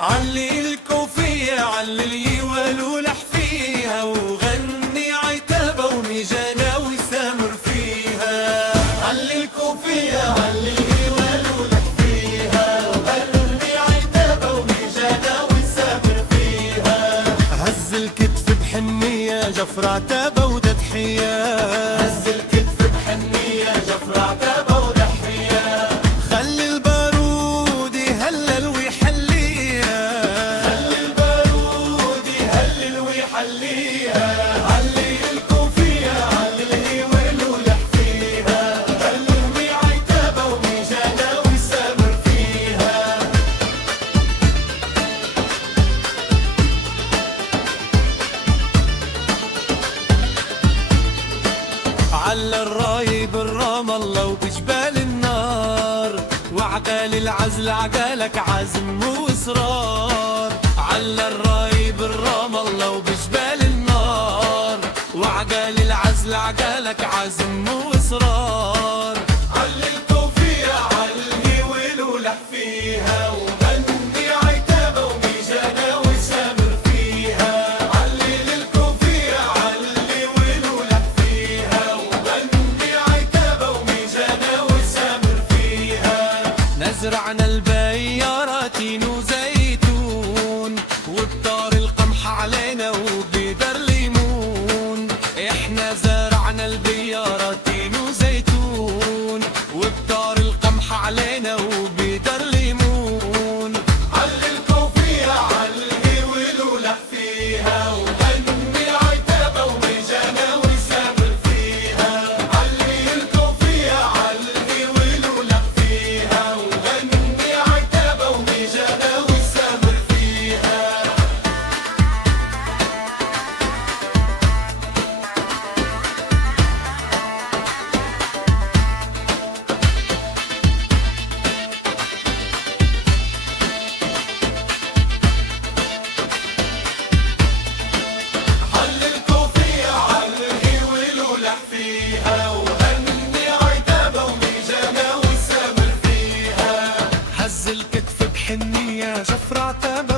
علي الكوفية علي اليوال ولح فيها، وغني عتابة وميجانة وسامر فيها. علي الكوفية علي اليوال ولح فيها، وغني عتابة وميجانة وسامر فيها. هز الكتف بحنية جفر عتابة وتضحية، هز الكتف بحنية جفر عتابة وتضحية. خلي البارود يهلل ويحليها، خلي البارود يهلل ويحليها. علي الكوفية علي الهوال ولح فيها، غني عتابة وميجانة وسامر فيها. على الرايب الرام الله وبجبال النار، وعقال العزل عقالك عزم واصرار. على الرايب الرام الله وبجبال النار، وعقال العزل عقالك عزم واصرار. علي الكوفية علي الهوال ولح فيها، وغني عتابة وميجانة وسامر فيها. علي الكوفية علي الهوال ولح فيها، وغني عتابة وميجانة وسامر فيها. نزرعنا البيارات وزيتون، وبطار القمح علينا وبدر ليمون. احنا زرعنا البيارات وزيتون، وبطار القمح علينا وبدر ليمون. علي الكوفية علي الهوال ولح فيها، وغني عتابة وميجانة وسامر فيها. علي الكوفية علي الهوال ولح فيها، وغني عتابة وميجانة وسامر فيها. علي الكوفية علي الهوال ولح فيها، وغني عتابة وميجانة وسامر فيها. هز الكتف بحنية جفر عتابة